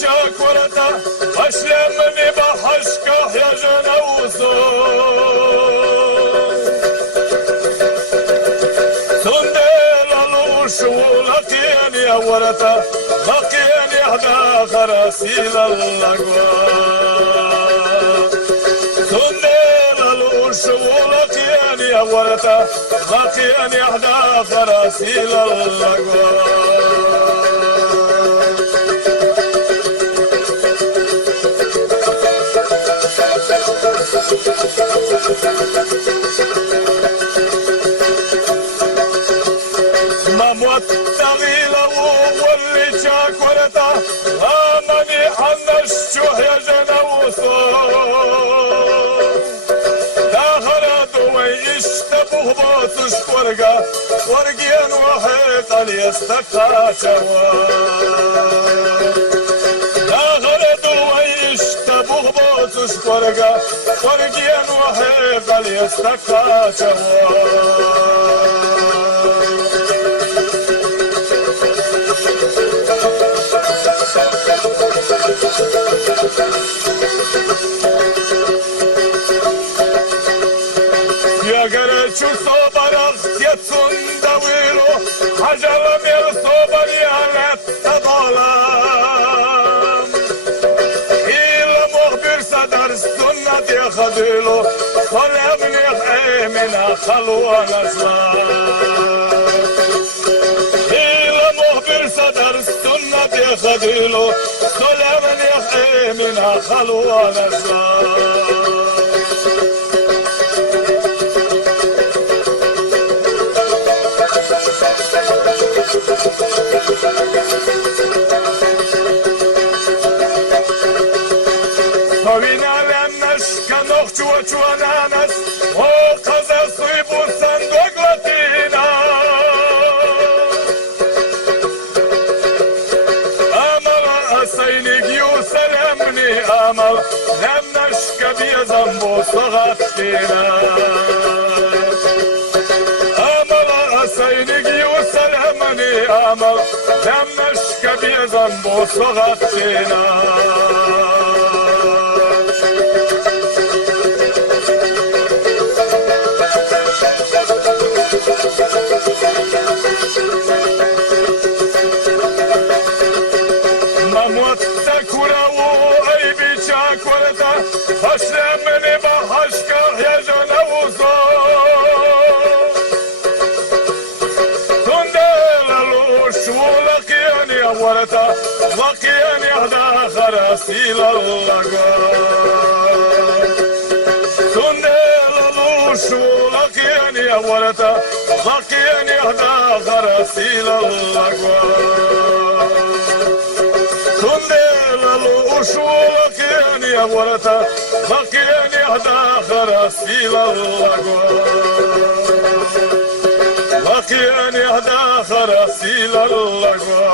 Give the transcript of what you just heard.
شاكورتا أشلمني بحشكه يا جنوسو سندل الوشو لقيني ورتا لقيني أحدى غراسيل اللقوى سندل الوشو لقيني ورتا لقيني أحدى غراسيل اللقوى مموت تغيله واللي شاكورته امني حنشوه يا جنوسو داخلت ويشتبه بوس شورقه ورقين وحيط اليستقى شوا داخلت ويشتبه بوس شورقه ورقين وحيط اليستقى شوا يا قريتشو صبر يتسون دويلو حجر من صبر يا الظلام إلى مخبر صدر السنة يخذيلو كل ابن من خلوة نسلام إلى مخبر صدر السنة يخذيلو كل ابن من خلوة نسلام وبنا لنش كنوخ وشوانانس وقزا صيبو صندوق لتينا أمر أسينيك يوسلمني أمر لنش كبير زنبو صغتينا أمر أسينيك يوسلمني أمر لنش كبير زنبو صغتينا مموت تكورا وأي بيشاكورتا أشلمني بحشكه يا جنوسو سندل الوش ولقيني ورتا لقيني أحدى غراسيل اللقا سندل الوش ولقيني ورتا لقيني أحدى غراسيل اللقا سندل الوش ولقيني ورتا لقيني أحدى غراسيل اللقا لقيني أحدى غراسيل اللقا